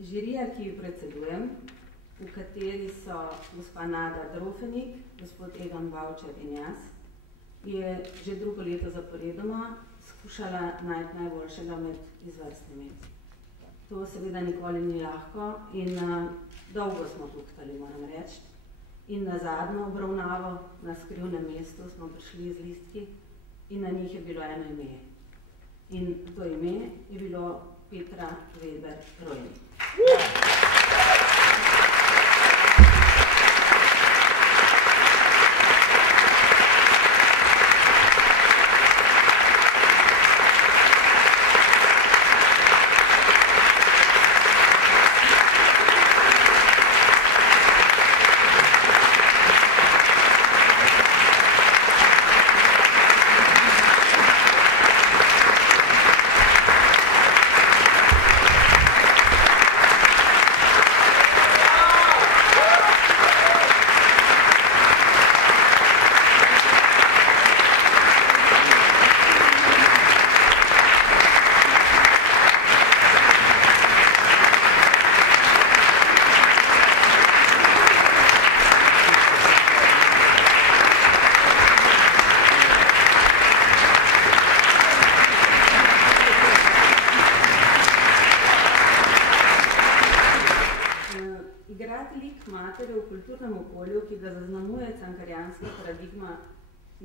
Žirija, ki jo predsedujem, v kateri so gospa Nada Drofenik, gospod Egon Bavčar in jaz, je že drugo leto zaporedoma skušala najti najboljšega med izvrstnimi. To seveda nikoli ni lahko in dolgo smo tuhtali, moram reči. In na zadnjo obravnavo na skrivnem mestu smo prišli z listki in na njih je bilo eno ime. In to ime je bilo Petra Weber-Rojnik.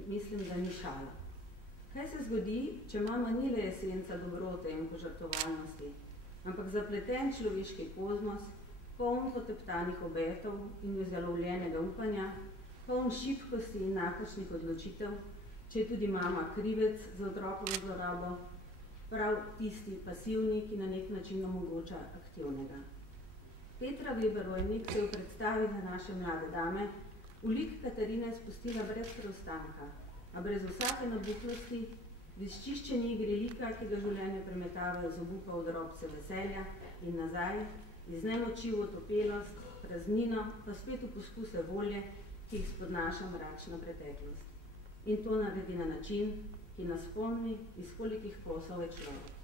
Mislim, da ni šala. Kaj se zgodi, če mama ni le esenca dobrote in požrtovalnosti, ampak zapleten človeški kozmos, poln poteptanih obetov in izjalovljenega upanja, poln šibkosti in napačnih odločitev, če je tudi mama krivec za otrokovo zlorabo, prav tisti pasivni, ki na nek način omogoča aktivnega. Petra Weber-Rojnik se je v predstavi za naše mlade dame v lik Katarine spustila brez preostanka, a brez vsake nabuhlosti, v izčiščeni igri lika, ki ga življenje premetava iz obupa v drobce veselja in nazaj, iz nemoči v otopelost, praznino, pa spet v poskuse volje, ki jih spodnaša mračna preteklost. In to naredi na način, ki nas spomni, iz kolikih kosov je človek.